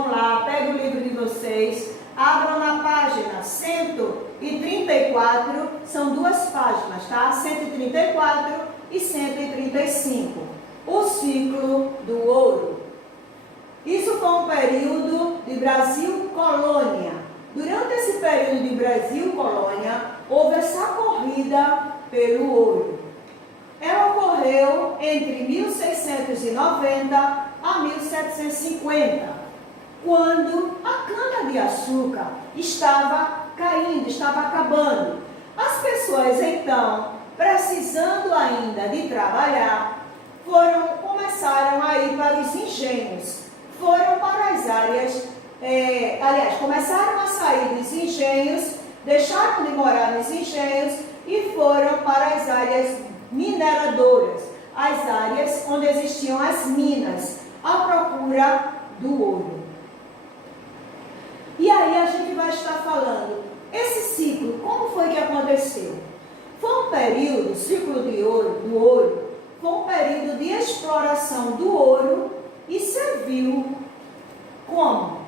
vão lá, peguem o livro de vocês, abram na página 134, são duas páginas, tá? 134 e 135. O ciclo do ouro. Isso foi um período de Brasil colônia. Durante esse período de Brasil colônia, houve essa corrida pelo ouro. Ela ocorreu entre 1690 a 1750, quando a cana-de-açúcar estava caindo, estava acabando. As pessoas, então, precisando ainda de trabalhar, começaram a ir para os engenhos, foram para as áreas, começaram a sair dos engenhos, deixaram de morar nos engenhos e foram para as áreas mineradoras, as áreas onde existiam as minas, à procura do ouro. E aí a gente vai estar falando, esse ciclo, como foi que aconteceu? Foi um período, ciclo do ouro, foi um período de exploração do ouro e serviu como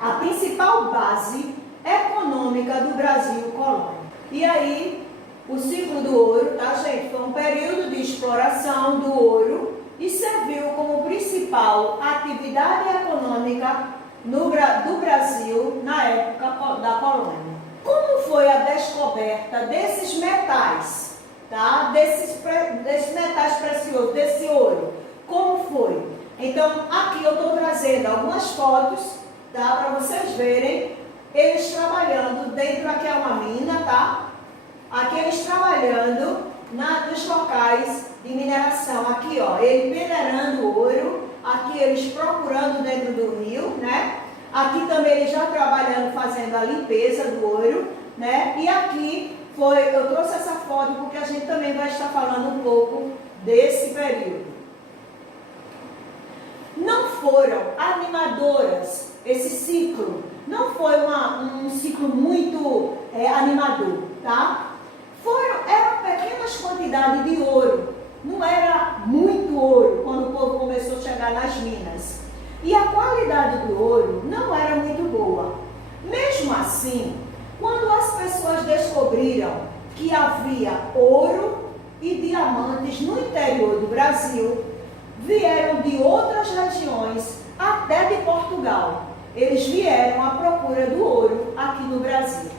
a principal base econômica do Brasil colônia. E aí, o ciclo do ouro, tá, gente? Foi um período de exploração do ouro e serviu como principal atividade econômica do Brasil na época da colônia. Como foi a descoberta desses metais, tá? Desses metais preciosos, desse ouro? Como foi? Então, aqui eu estou trazendo algumas fotos, tá? Para vocês verem eles trabalhando dentro, aqui é uma mina, tá? Aqui eles trabalhando nos locais de mineração. Aqui, ó, ele peneirando ouro. Aqui eles procurando dentro do rio, né? Aqui também eles já trabalhando, fazendo a limpeza do ouro, né? E aqui eu trouxe essa foto porque a gente também vai estar falando um pouco desse período. Não foram animadoras esse ciclo. Não foi um ciclo muito animador, tá? Eram pequenas quantidades de ouro, não era muito ouro quando o povo começou a chegar nas minas. E a qualidade do ouro não era muito boa. Mesmo assim, quando as pessoas descobriram que havia ouro e diamantes no interior do Brasil, vieram de outras regiões, até de Portugal. Eles vieram à procura do ouro aqui no Brasil.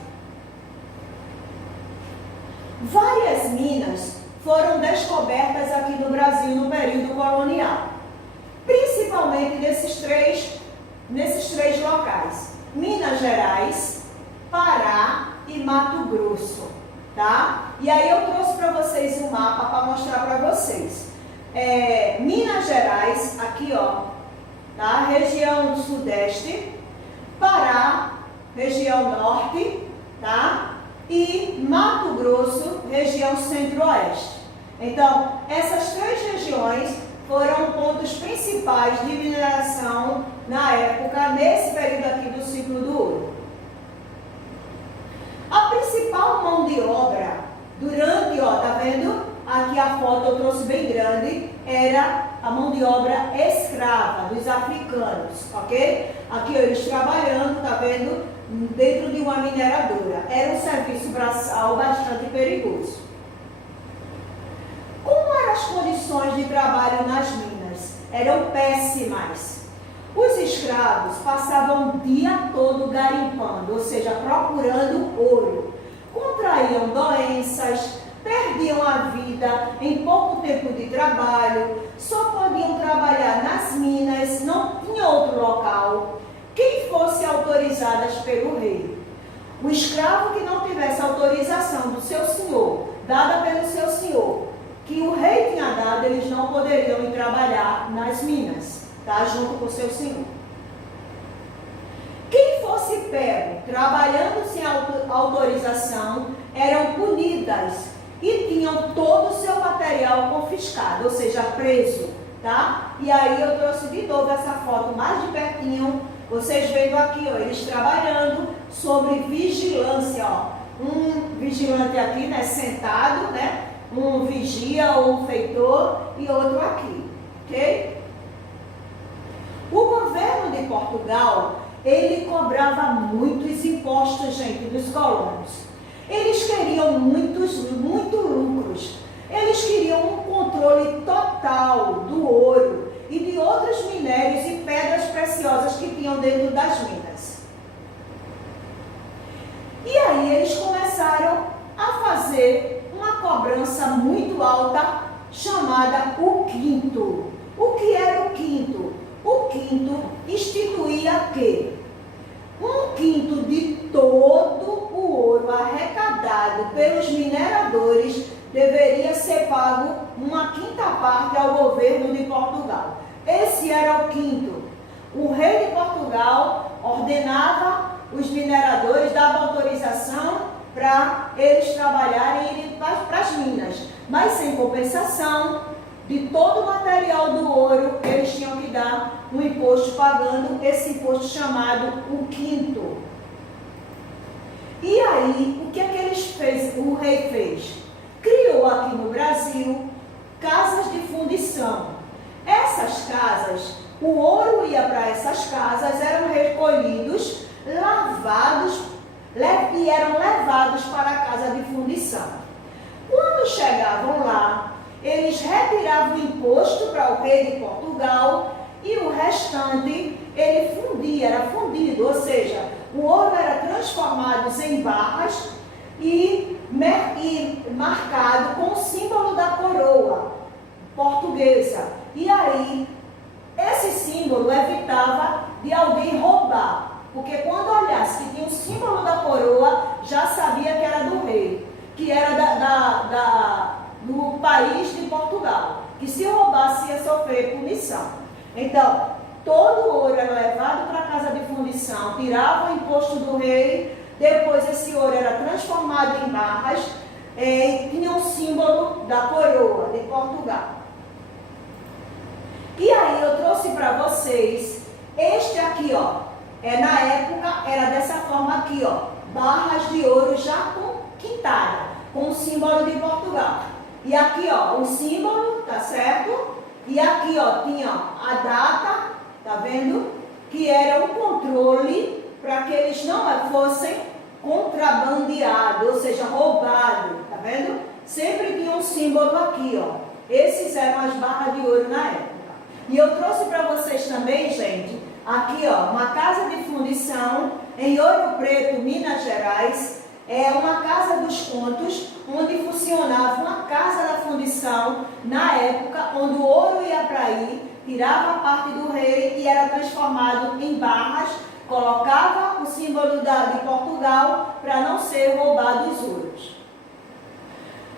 Várias minas foram descobertas aqui no Brasil no período colonial, principalmente nesses três locais: Minas Gerais, Pará e Mato Grosso, tá? E aí eu trouxe para vocês um mapa para mostrar para vocês. Minas Gerais, aqui ó, tá? Região sudeste, Pará, região norte, tá? E Mato Grosso, região centro-oeste. Então, essas três regiões foram pontos principais de mineração na época, nesse período aqui do ciclo do ouro. A principal mão de obra durante, ó, tá vendo? Aqui a foto eu trouxe bem grande, era a mão de obra escrava dos africanos, ok? Aqui eles trabalhando, tá vendo? Dentro de uma mineradora. Era um serviço braçal bastante perigoso. Como eram as condições de trabalho nas minas? Eram péssimas. Os escravos passavam o dia todo garimpando, ou seja, procurando ouro. Contraíam doenças, perdiam a vida em pouco tempo de trabalho, só podiam trabalhar nas minas, não tinha outro local. Quem fosse autorizadas pelo rei. O escravo que não tivesse autorização do seu senhor, dada pelo seu senhor, que o rei tinha dado, eles não poderiam ir trabalhar nas minas, tá? Junto com o seu senhor. Quem fosse pego trabalhando sem autorização, eram punidas e tinham todo o seu material confiscado, ou seja, preso, tá? E aí eu trouxe de novo essa foto mais de pertinho. Vocês vendo aqui, ó, eles trabalhando sobre vigilância, ó. Um vigilante aqui, né, sentado, né? Um vigia ou um feitor e outro aqui, ok? O governo de Portugal, ele cobrava muitos impostos, gente, dos colonos. Eles queriam muito lucros. Eles queriam um controle total do ouro e de outros minérios e pedras preciosas que tinham dentro das minas. E aí eles começaram a fazer uma cobrança muito alta chamada o quinto. O que era o quinto? O quinto instituía que 1/5 de todo o ouro arrecadado pelos mineradores deveria ser pago 1/5 parte ao governo de Portugal. Esse era o quinto. O rei de Portugal ordenava os mineradores, dava autorização para eles trabalharem e irem para as minas. Mas sem compensação, de todo o material do ouro, eles tinham que dar um imposto, pagando esse imposto chamado o quinto. E aí, o que é que o rei fez? Criou aqui no Brasil casas de fundição. Essas casas, o ouro ia para essas casas, eram recolhidos, lavados e eram levados para a casa de fundição. Quando chegavam lá, eles retiravam o imposto para o rei de Portugal e o restante ele fundia, era fundido, ou seja, o ouro era transformado em barras e marcado com o símbolo da coroa portuguesa. E aí, esse símbolo evitava de alguém roubar, porque quando olhasse que tinha o símbolo da coroa, já sabia que era do rei, que era do país de Portugal, que se roubasse ia sofrer punição. Então, todo o ouro era levado para a casa de fundição, tirava o imposto do rei, depois esse ouro era transformado em barras e tinha o símbolo da coroa de Portugal. E aí eu trouxe para vocês, este aqui, ó, na época era dessa forma aqui, ó, barras de ouro já com quintada, com o símbolo de Portugal. E aqui, ó, o símbolo, tá certo? E aqui, ó, tinha a data, tá vendo? Que era o controle para que eles não fossem contrabandeados, ou seja, roubados, tá vendo? Sempre tinha um símbolo aqui, ó. Esses eram as barras de ouro na época. E eu trouxe para vocês também, gente, aqui, ó, uma casa de fundição em Ouro Preto, Minas Gerais. É uma casa dos contos, onde funcionava uma casa da fundição, na época, onde o ouro ia para aí, tirava a parte do rei e era transformado em barras, colocava o símbolo de Portugal para não ser roubado os ouros.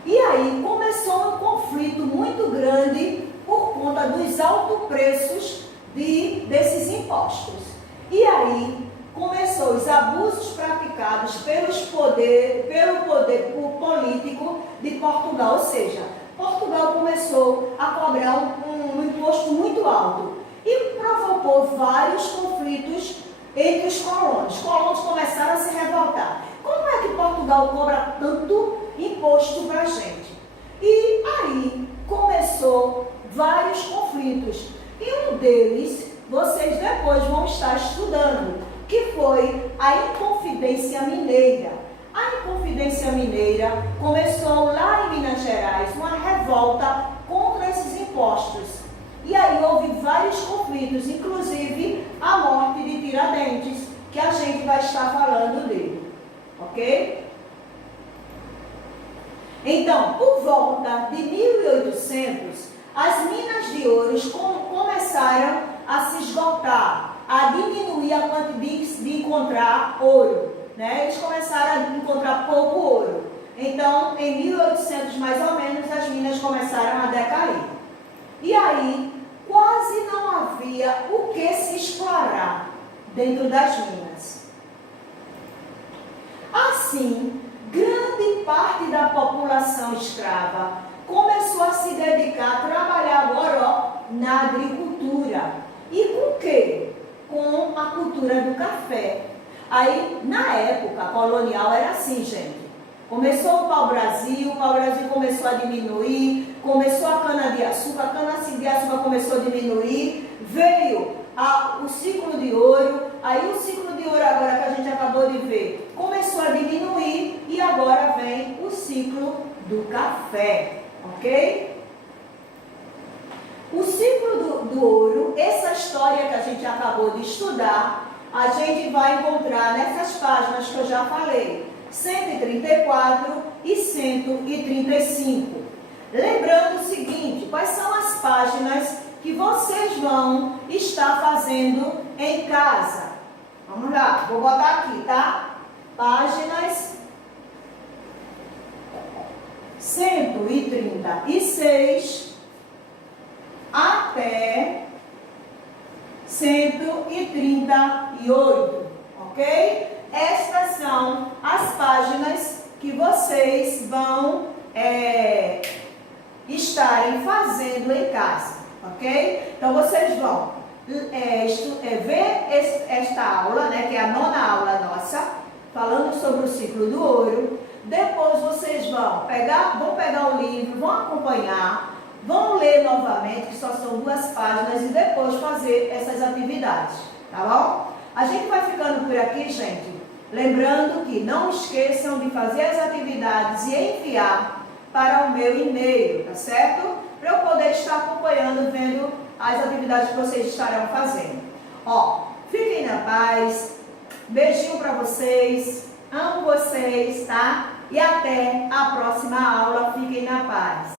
E aí começou um conflito muito grande por conta dos altos preços desses impostos. E aí começou os abusos praticados pelo poder político de Portugal, ou seja, Portugal começou a cobrar um imposto muito alto e provocou vários conflitos entre os colonos. Os colonos começaram a se revoltar. Como é que Portugal cobra tanto imposto para a gente? E aí começou vários conflitos. E um deles, vocês depois vão estar estudando, que foi a Inconfidência Mineira. A Inconfidência Mineira começou lá em Minas Gerais, uma revolta contra esses impostos. E aí houve vários conflitos, inclusive a morte de Tiradentes, que a gente vai estar falando dele, ok? Então, por volta de 1800, as minas de ouro começaram a se esgotar, a diminuir a quantidade de encontrar ouro, né? Eles começaram a encontrar pouco ouro. Então, em 1800 mais ou menos, as minas começaram a decair. E aí, quase não havia o que se explorar dentro das minas. Assim, grande parte da população escrava começou a se dedicar a trabalhar agora, ó, na agricultura. E com o quê? Com a cultura do café. Aí, na época colonial, era assim, gente. Começou o pau-brasil começou a diminuir, começou a cana-de-açúcar começou a diminuir, veio o ciclo de ouro. Aí o ciclo de ouro agora que a gente acabou de ver começou a diminuir e agora vem o ciclo do café, ok? O ciclo do ouro, essa história que a gente acabou de estudar, a gente vai encontrar nessas páginas que eu já falei, 134 e 135. Lembrando o seguinte, quais são as páginas que vocês vão estar fazendo em casa? Vamos lá, vou botar aqui, tá? Páginas 136 até 138, ok? Estas são as páginas que vocês vão estarem fazendo em casa, ok? Então, vocês vão ver esta aula, né, que é a 9ª aula nossa, falando sobre o ciclo do ouro. Depois, vocês vão pegar o livro, vão acompanhar, vão ler novamente, que só são 2 páginas, e depois fazer essas atividades, tá bom? A gente vai ficando por aqui, gente. Lembrando que não esqueçam de fazer as atividades e enviar para o meu e-mail, tá certo? Para eu poder estar acompanhando, vendo as atividades que vocês estarão fazendo. Ó, fiquem na paz. Beijinho para vocês. Amo vocês, tá? E até a próxima aula. Fiquem na paz.